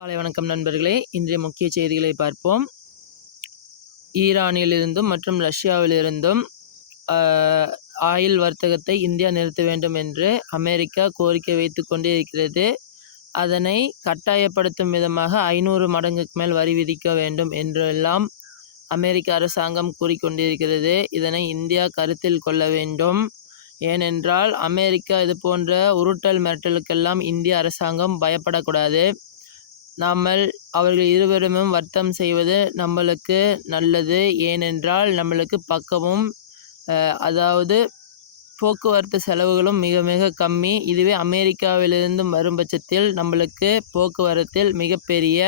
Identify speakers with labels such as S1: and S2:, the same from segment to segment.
S1: காலை வணக்கம் நண்பர்களே. இன்றைய முக்கிய செய்திகளை பார்ப்போம். ஈரானிலிருந்தும் மற்றும் ரஷ்யாவிலிருந்தும் ஆயில் வர்த்தகத்தை இந்தியா நிறுத்த வேண்டும் என்று அமெரிக்கா கோரிக்கை வைத்து கொண்டே இருக்கிறது. அதனை கட்டாயப்படுத்தும் விதமாக ஐநூறு மடங்குக்கு மேல் வரி விதிக்க வேண்டும் என்றெல்லாம் அமெரிக்க அரசாங்கம் கூறிக்கொண்டிருக்கிறது. இதனை இந்தியா கருத்தில் கொள்ள வேண்டும். ஏனென்றால் அமெரிக்கா இது போன்ற உருட்டல் மிரட்டலுக்கெல்லாம் இந்திய அரசாங்கம் பயப்படக்கூடாது. நாமல் அவர்கள் இருவருமும் வர்த்தம் செய்வது நம்மளுக்கு நல்லது. ஏனென்றால் நம்மளுக்கு பக்கமும் அதாவது போக்குவரத்து செலவுகளும் மிக மிக கம்மி. இதுவே அமெரிக்காவிலிருந்து வரும் பட்சத்தில் நம்மளுக்கு போக்குவரத்தில் மிகப்பெரிய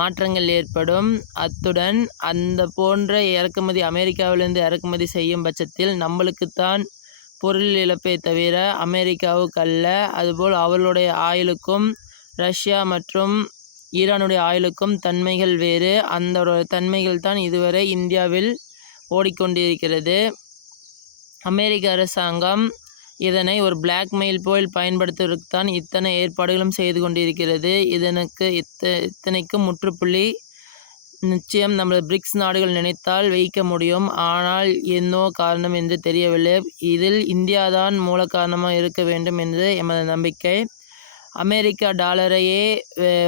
S1: மாற்றங்கள் ஏற்படும். அத்துடன் அந்த போன்ற இறக்குமதி அமெரிக்காவிலிருந்து இறக்குமதி செய்யும் பட்சத்தில் நம்மளுக்குத்தான் பொருள் இழப்பை தவிர அமெரிக்காவுக்கு அல்ல. அதுபோல் அவர்களுடைய ஆயுளுக்கும் ரஷ்யா மற்றும் ஈரானுடைய ஆயுளுக்கும் தன்மைகள் வேறு. அந்த தன்மைகள் தான் இதுவரை இந்தியாவில் ஓடிக்கொண்டிருக்கிறது. அமெரிக்க அரசாங்கம் இதனை ஒரு பிளாக்மெயில் போல் பயன்படுத்துவதற்கு தான் இத்தனை ஏற்பாடுகளும் செய்து கொண்டிருக்கிறது. இதனுக்கு இத்த இத்தனைக்கும் முற்றுப்புள்ளி நிச்சயம் நமது பிரிக்ஸ் நாடுகள் நினைத்தால் வைக்க முடியும். ஆனால் என்னோ காரணம் என்று தெரியவில்லை. இதில் இந்தியாதான் மூல காரணமாக இருக்க வேண்டும் என்று எமது நம்பிக்கை. அமெரிக்கா டாலரையே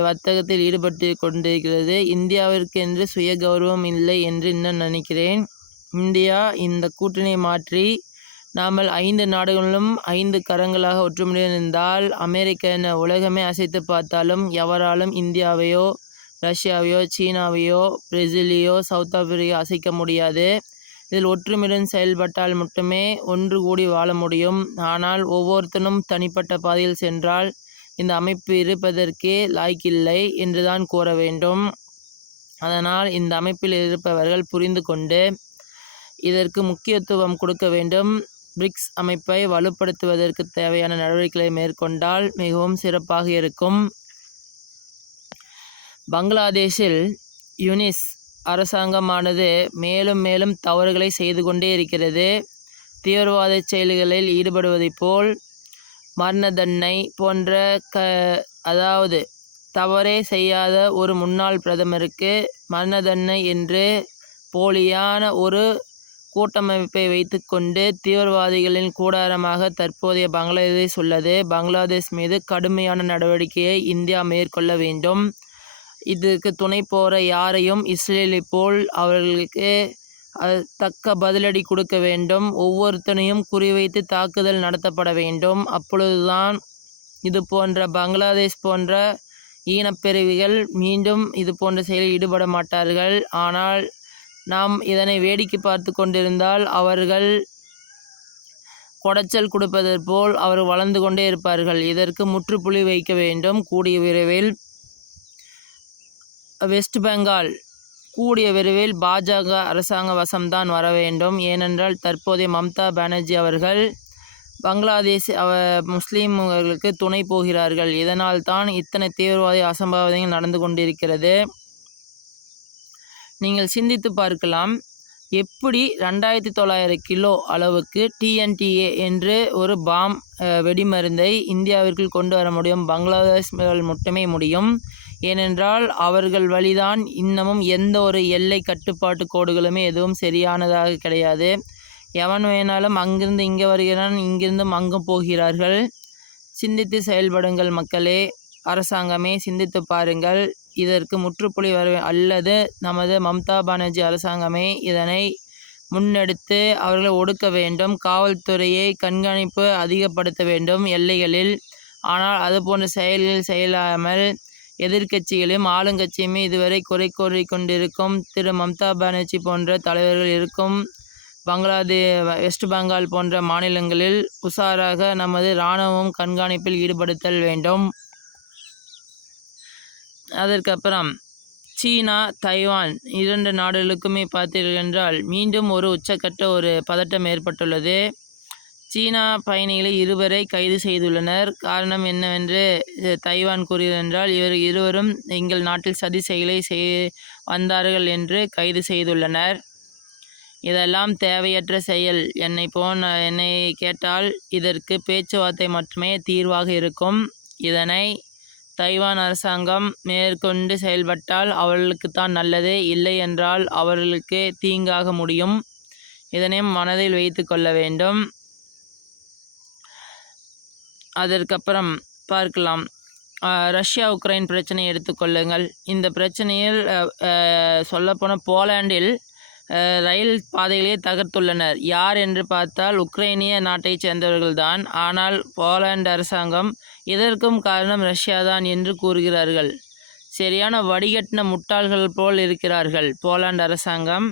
S1: வர்த்தகத்தில் ஈடுபட்டு கொண்டிருக்கிறது. இந்தியாவிற்கு என்று சுய கௌரவம் இல்லை என்று இன்னும் நினைக்கிறேன். இந்தியா இந்த கூட்டணி மாற்றி நாமல் ஐந்து நாடுகளிலும் ஐந்து கரங்களாக ஒற்றுமையுடன் இருந்தால் அமெரிக்க என உலகமே அசைத்து பார்த்தாலும் எவராலும் இந்தியாவையோ ரஷ்யாவையோ சீனாவையோ பிரேசிலையோ சவுத் ஆப்பிரிக்கா அசைக்க முடியாது. இதில் ஒற்றுமையுடன் செயல்பட்டால் மட்டுமே ஒன்று கூடி வாழ முடியும். ஆனால் ஒவ்வொருத்தனும் தனிப்பட்ட பாதையில் சென்றால் இந்த அமைப்பு இருப்பதற்கே லாய்க்கில்லை என்றுதான் கூற வேண்டும். அதனால் இந்த அமைப்பில் இருப்பவர்கள் புரிந்து கொண்டு இதற்கு முக்கியத்துவம் கொடுக்க வேண்டும். பிரிக்ஸ் அமைப்பை வலுப்படுத்துவதற்கு தேவையான நடவடிக்கைகளை மேற்கொண்டால் மிகவும் சிறப்பாக இருக்கும். பங்களாதேஷில் யுனிஸ் அரசாங்கமானது மேலும் மேலும் தவறுகளை செய்து கொண்டே இருக்கிறது. தீவிரவாத செயல்களில் ஈடுபடுவதைப் போல் மரண தண்டனை போன்ற க அதாவது தவறே செய்யாத ஒரு முன்னாள் பிரதமருக்கு மரண தண்டனை என்று போலியான ஒரு கூட்டமைப்பை வைத்துக்கொண்டு தீவிரவாதிகளின் கூடாரமாக தற்போதைய பங்களாதேஷ் உள்ளது. பங்களாதேஷ் மீது கடுமையான நடவடிக்கையை இந்தியா மேற்கொள்ள வேண்டும். இதற்கு துணை போகிற யாரையும் இஸ்ரேலை போல் அவர்களுக்கு தக்க பதிலடி கொடுக்க வேண்டும். ஒவ்வொருத்தனையும் குறிவைத்து தாக்குதல் நடத்தப்பட வேண்டும். அப்பொழுதுதான் இது போன்ற பங்களாதேஷ் போன்ற ஈனப்பிரிவுகள் மீண்டும் இது போன்ற செயலில் ஈடுபட மாட்டார்கள். ஆனால் நாம் இதனை வேடிக்கை பார்த்து கொண்டிருந்தால் அவர்கள் கொடைச்சல் கொடுப்பது போல் அவர் வளர்ந்து கொண்டே இருப்பார்கள். இதற்கு முற்றுப்புள்ளி வைக்க வேண்டும். கூடிய விரைவில் வெஸ்ட் பெங்கால் கூடிய விரைவில் பாஜக அரசாங்க வசம்தான் வர வேண்டும். ஏனென்றால் தற்போதைய மம்தா பானர்ஜி அவர்கள் பங்களாதேஷ் அவ முஸ்லீம்களுக்கு துணை போகிறார்கள். இதனால் தான் இத்தனை தீவிரவாத அசம்பாவிதங்கள் நடந்து கொண்டிருக்கிறது. நீங்கள் சிந்தித்து பார்க்கலாம். எப்படி ரெண்டாயிரத்தி தொள்ளாயிரம் கிலோ அளவுக்கு டிஎன்டிஏ என்று ஒரு பாம் வெடிமருந்தை இந்தியாவிற்குள் கொண்டு வர முடியும்? பங்களாதேஷ் மட்டுமே முடியும். ஏனென்றால் அவர்கள் வழிதான் இன்னமும் எந்த ஒரு எல்லை கட்டுப்பாட்டு கோடுகளுமே எதுவும் சரியானதாக கிடையாது. எவன் வேணாலும் அங்கிருந்து இங்கே வருகிறான் இங்கிருந்தும் அங்கு போகிறார்கள். சிந்தித்து செயல்படுங்கள் மக்களே. அரசாங்கமே சிந்தித்து பாருங்கள். இதற்கு முற்றுப்புள்ளி வர அல்லது நமது மம்தா பானர்ஜி அரசாங்கமே இதனை முன்னெடுத்து அவர்களை ஒடுக்க வேண்டும். காவல்துறையை கண்காணிப்பு அதிகப்படுத்த வேண்டும் எல்லைகளில். ஆனால் அதுபோன்ற செயல்கள் செய்யலாமல் எதிர்க்கட்சிகளையும் ஆளுங்கட்சியுமே இதுவரை குறை கூறி கொண்டிருக்கும். திரு. மம்தா பானர்ஜி போன்ற தலைவர்கள் இருக்கும் பங்களாதே வெஸ்ட் பெங்கால் போன்ற மாநிலங்களில் உஷாராக நமது இராணுவம் கண்காணிப்பில் ஈடுபடுத்தல் வேண்டும். அதற்கப்புறம் சீனா தைவான் இரண்டு நாடுகளுக்குமே பார்த்தீர்கள் என்றால் மீண்டும் ஒரு உச்சக்கட்ட ஒரு பதட்டம் ஏற்பட்டுள்ளது. சீனா பயணிகளை இருவரை கைது செய்துள்ளனர். காரணம் என்னவென்று தைவான் கூறியதென்றால் இவர் இருவரும் எங்கள் நாட்டில் சதி செயலை செய் வந்தார்கள் என்று கைது செய்துள்ளனர். இதெல்லாம் தேவையற்ற செயல். என்னை போன என்னை கேட்டால் இதற்கு பேச்சுவார்த்தை மட்டுமே தீர்வாக இருக்கும். இதனை தைவான் அரசாங்கம் மேற்கொண்டு செயல்பட்டால் அவர்களுக்குத்தான் நல்லது. இல்லை என்றால் அவர்களுக்கு தீங்காக முடியும். இதனையும் மனதில் வைத்து கொள்ள வேண்டும். அதற்கப்புறம் பார்க்கலாம். ரஷ்யா உக்ரைன் பிரச்சனையை எடுத்துக்கொள்ளுங்கள் இந்த பிரச்சனையில் சொல்லப்போன சொல்லப்போனால் போலாண்டில் ரயில் பாதைகளையே தகர்த்துள்ளனர். யார் என்று பார்த்தால் உக்ரைனிய நாட்டைச் சேர்ந்தவர்கள்தான். ஆனால் போலாந்து அரசாங்கம் இதற்கும் காரணம் ரஷ்யா தான் என்று கூறுகிறார்கள். சரியான வடிகட்டின முட்டாள்கள் போல் இருக்கிறார்கள் போலாந்து அரசாங்கம்.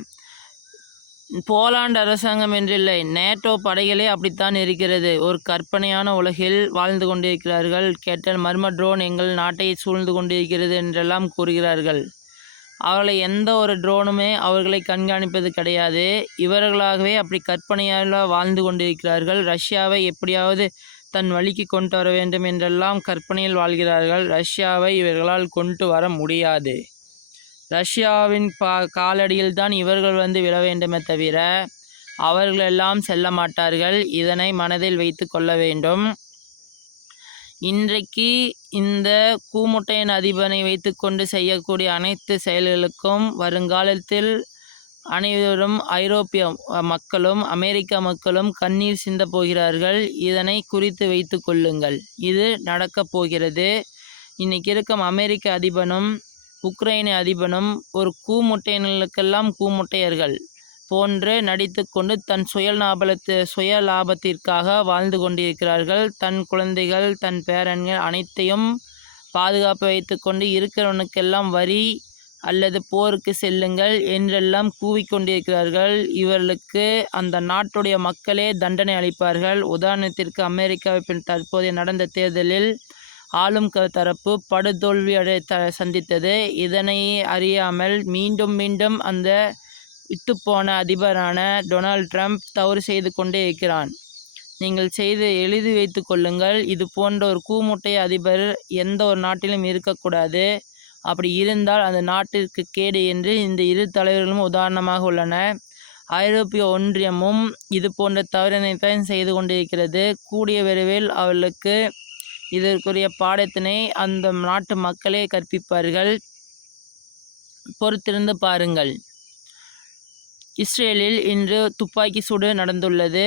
S1: போலாந்து அரசாங்கம் என்றில்லை. நேட்டோ படைகளே அப்படித்தான் இருக்கிறது. ஒரு கற்பனையான உலகில் வாழ்ந்து கொண்டிருக்கிறார்கள். கேட்டால் மர்ம ட்ரோன் எங்கள் நாட்டை சூழ்ந்து கொண்டிருக்கிறது என்றெல்லாம் கூறுகிறார்கள். அவர்களை எந்த ஒரு ட்ரோனுமே அவர்களை கண்காணிப்பது கிடையாது. இவர்களாகவே அப்படி கற்பனையால் வாழ்ந்து கொண்டிருக்கிறார்கள். ரஷ்யாவை எப்படியாவது தன் வழிக்கு கொண்டு வர வேண்டும் என்றெல்லாம் கற்பனையில் வாழ்கிறார்கள். ரஷ்யாவை இவர்களால் கொண்டு வர முடியாது. ரஷ்யாவின் பா காலடியில் தான் இவர்கள் வந்து விழ வேண்டுமே தவிர அவர்களெல்லாம் செல்ல மாட்டார்கள். இதனை மனதில் வைத்து கொள்ள வேண்டும். இன்றைக்கு இந்த கூமுட்டையின் அதிபனை வைத்துக்கொண்டு செய்யக்கூடிய அனைத்து செயல்களுக்கும் வருங்காலத்தில் அனைவரும் ஐரோப்பிய மக்களும் அமெரிக்க மக்களும் கண்ணீர் சிந்த போகிறார்கள். இதனை குறித்து வைத்து கொள்ளுங்கள். இது நடக்கப் போகிறது. இன்னைக்கு இருக்கும் அமெரிக்க அதிபனும் உக்ரைன் அதிபனும் ஒரு கூமுட்டையினர்களுக்கெல்லாம் கூமுட்டையர்கள் போன்று நடித்துக்கொண்டு தன் சுய லாபத்து சுய லாபத்திற்காக வாழ்ந்து கொண்டிருக்கிறார்கள். தன் குழந்தைகள் தன் பேரன்கள் அனைத்தையும் பாதுகாப்பு வைத்துக்கொண்டு இருக்கிறவனுக்கெல்லாம் வரி அல்லது போருக்கு செல்லுங்கள் என்றெல்லாம் கூவிக்கொண்டிருக்கிறார்கள் இவர்களுக்கு அந்த நாட்டுடைய மக்களே தண்டனை அளிப்பார்கள். உதாரணத்திற்கு அமெரிக்காவில் தற்போதைய நடந்த தேர்தலில் ஆளும் க தரப்பு படுதோல்வி அடை த சந்தித்தது. இதனை அறியாமல் மீண்டும் மீண்டும் அந்த விட்டுப்போன அதிபரான டொனால்ட் ட்ரம்ப் தவறு செய்து கொண்டே இருக்கிறான். நீங்கள் செய்து எழுதி வைத்து கொள்ளுங்கள். இது போன்ற ஒரு கூமுட்டை அதிபர் எந்த ஒரு நாட்டிலும் இருக்கக்கூடாது. அப்படி இருந்தால் அந்த நாட்டிற்கு கேடு என்று இந்த இரு தலைவர்களும் உதாரணமாக உள்ளன ஐரோப்பிய ஒன்றியமும் இது போன்ற தவறினைத்தான் செய்து கொண்டிருக்கிறது. கூடிய விரைவில் அவர்களுக்கு இதற்குரிய பாடத்தினை அந்த நாட்டு மக்களே கற்பிப்பார்கள். பொறுத்திருந்து பாருங்கள். இஸ்ரேலில் இன்று துப்பாக்கி சூடு நடந்துள்ளது.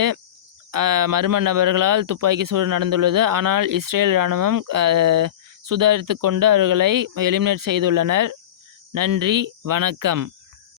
S1: மர்ம நபர்களால் துப்பாக்கி சூடு நடந்துள்ளது. ஆனால் இஸ்ரேல் இராணுவம் சுதாரித்து கொண்டு அவர்களை எலிமினேட் செய்துள்ளனர். நன்றி வணக்கம்.